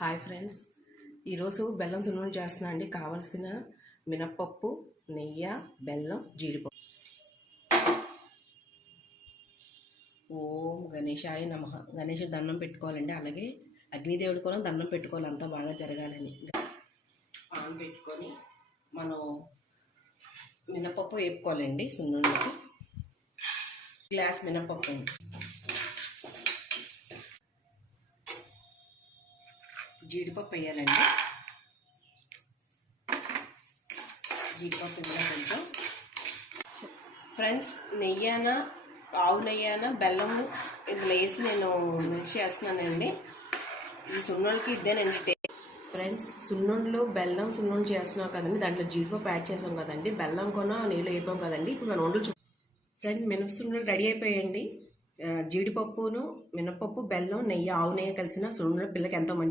Hi friends, ఈరోజు బెల్లం సున్నుండ చేస్తున్నా అండి. కావలసిన మినప్పప్పు, నెయ్యి, బెల్లం, జీడిపప్పు. ఓం గణేశాయ నమః. గణేశుడు దండం పెట్టుకోవాలండి. అలాగే అగ్నిదేవుడు కూడా దండం పెట్టుకోవాలి, అంతా బాగా జరగాలని. పాన్ పెట్టుకొని మనం మినపప్పు వేపుకోవాలండి. సున్నుండకి గ్లాస్ మినపప్పు అండి. జీడిపప్పు వేయాలండి. జీడిపప్పు ఇందులో కొంచెం ఫ్రెండ్స్, నెయ్యానా ఆవు నెయ్యానా బెల్లము ఇందులో వేసి నేను మిక్స్ చేస్తున్నానండి. ఈ సున్నుండకి ఇదేనండి ఫ్రెండ్స్. సున్నుండలో బెల్లం సున్నుండ చేస్తున్నాం కదండి, దాంట్లో జీడిపప్పు యాడ్ చేసాం కదండి, బెల్లం కొన నీళ్ళు వేపాం కదండి. ఇప్పుడు మనం వండలు ఫ్రెండ్స్, మినప సున్నుండలు రెడీ అయిపోయాయండి. జీడిపప్పును మినపప్పు, బెల్లం, నెయ్యి, ఆవు నెయ్యి కలిసిన సున్నుండ పిల్లకి ఎంతో మంచి